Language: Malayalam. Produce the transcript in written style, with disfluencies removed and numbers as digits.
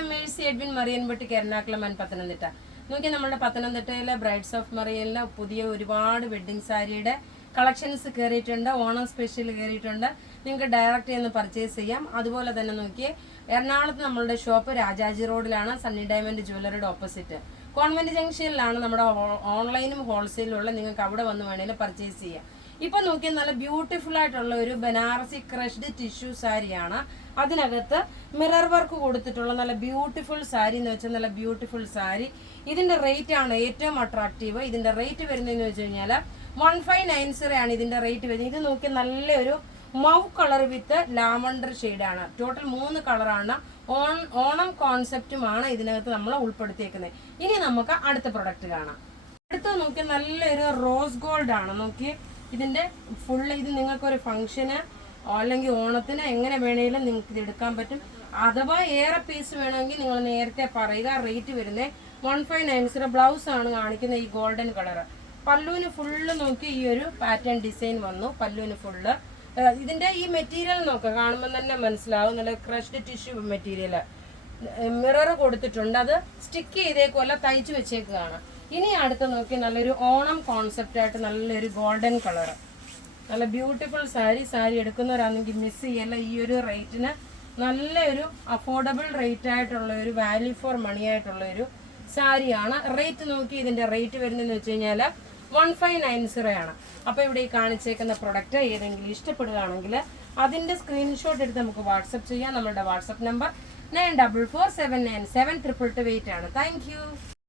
I M Mercy Edwin marine boutique Ernakulam and Pathanamthitta. നോക്കി നമ്മുടെ പത്തനംതിട്ടയിലെ ബ്രൈഡ്സ് ഓഫ് മറിയനിലെ പുതിയ ഒരുപാട് വെഡ്ഡിങ് സാരിയുടെ കളക്ഷൻസ് കയറിയിട്ടുണ്ട്. ഓണം സ്പെഷ്യൽ കയറിയിട്ടുണ്ട്. നിങ്ങൾക്ക് ഡയറക്റ്റ് ചെയ്ത് പർച്ചേസ് ചെയ്യാം. അതുപോലെ തന്നെ നോക്കിയേ, എറണാകുളത്ത് നമ്മളുടെ ഷോപ്പ് രാജാജി റോഡിലാണ്, സണ്ണി ഡയമണ്ട് ജ്വല്ലറിയുടെ ഓപ്പോസിറ്റ്. കോൺവെന്റ് ജംഗ്ഷനിലാണ് നമ്മുടെ ഓൺലൈനും ഹോൾസെയിലും ഉള്ള. നിങ്ങൾക്ക് അവിടെ വന്ന് വേണേലും പർച്ചേസ് ചെയ്യാം. ഇപ്പൊ നോക്കിയാൽ നല്ല ബ്യൂട്ടിഫുൾ ആയിട്ടുള്ള ഒരു ബനാറസി ക്രഷ്ഡ് ടിഷ്യൂ സാരിയാണ്. അതിനകത്ത് മിറർ വർക്ക് കൊടുത്തിട്ടുള്ള നല്ല ബ്യൂട്ടിഫുൾ സാരി എന്ന് വെച്ചാൽ നല്ല ബ്യൂട്ടിഫുൾ സാരി. ഇതിന്റെ റേറ്റ് ആണ് ഏറ്റവും അട്രാക്റ്റീവ്. ഇതിന്റെ റേറ്റ് വരുന്നതെന്ന് വെച്ച് കഴിഞ്ഞാൽ 1590 ആണ് ഇതിന്റെ റേറ്റ് വരുന്നത്. ഇത് നോക്കി നല്ലൊരു മൗ കളർ വിത്ത് ലാവണ്ടർ ഷെയ്ഡാണ്. ടോട്ടൽ 3 കളറാണ്. ഓണം കോൺസെപ്റ്റുമാണ് ഇതിനകത്ത് നമ്മൾ ഉൾപ്പെടുത്തിയേക്കുന്നത്. ഇനി നമുക്ക് അടുത്ത പ്രൊഡക്റ്റ് കാണാം. അടുത്ത നോക്കി നല്ലൊരു റോസ് ഗോൾഡ് ആണ്. നോക്കി ഇതിന്റെ ഫുള്ള് ഇത് നിങ്ങൾക്കൊരു ഫംഗ്ഷന് അല്ലെങ്കിൽ ഓണത്തിന് എങ്ങനെ വേണേലും നിങ്ങൾക്ക് ഇത് എടുക്കാൻ പറ്റും. അഥവാ ഏറെ പീസ് വേണമെങ്കിൽ നിങ്ങൾ നേരത്തെ പറയുക. റേറ്റ് വരുന്നത് 1590. ബ്ലൗസ് ആണ് കാണിക്കുന്നത് ഈ ഗോൾഡൻ കളർ. പല്ലുവിന് ഫുള്ള് നോക്കി ഈ ഒരു പാറ്റേൺ ഡിസൈൻ വന്നു. പല്ലുവിന് ഫുള്ള് ഇതിന്റെ ഈ മെറ്റീരിയൽ നോക്കുക, കാണുമ്പോൾ തന്നെ മനസ്സിലാവും. നല്ല ക്രഷ്ഡ് ടിഷ്യൂ മെറ്റീരിയൽ. മിറർ കൊടുത്തിട്ടുണ്ട്. അത് സ്റ്റിക്ക് ചെയ്തേക്കുമല്ല, തയ്ച്ചു വെച്ചേക്കാണ്. ഇനി അടുത്ത് നോക്കി നല്ലൊരു ഓണം കോൺസെപ്റ്റ് ആയിട്ട് നല്ലൊരു ഗോൾഡൻ കളർ. നല്ല ബ്യൂട്ടിഫുൾ സാരി. സാരി എടുക്കുന്നവരാണെങ്കിൽ മിസ് ചെയ്യല്ല. ഈ ഒരു റേറ്റിന് നല്ലൊരു അഫോർഡബിൾ റേറ്റ് ആയിട്ടുള്ള ഒരു വാല്യൂ ഫോർ മണി ആയിട്ടുള്ള ഒരു സാരിയാണ്. റേറ്റ് നോക്കി ഇതിന്റെ റേറ്റ് വരുന്നതെന്ന് വെച്ച് കഴിഞ്ഞാൽ 1590 ആണ്. അപ്പോൾ ഇവിടെ ഈ കാണിച്ചേക്കുന്ന പ്രൊഡക്റ്റ് ഏതെങ്കിലും ഇഷ്ടപ്പെടുകയാണെങ്കിൽ അതിന്റെ സ്ക്രീൻഷോട്ട് എടുത്ത് നമുക്ക് വാട്സപ്പ് ചെയ്യാം. നമ്മളുടെ വാട്സപ്പ് നമ്പർ 9447972228 ആണ്. Thank you.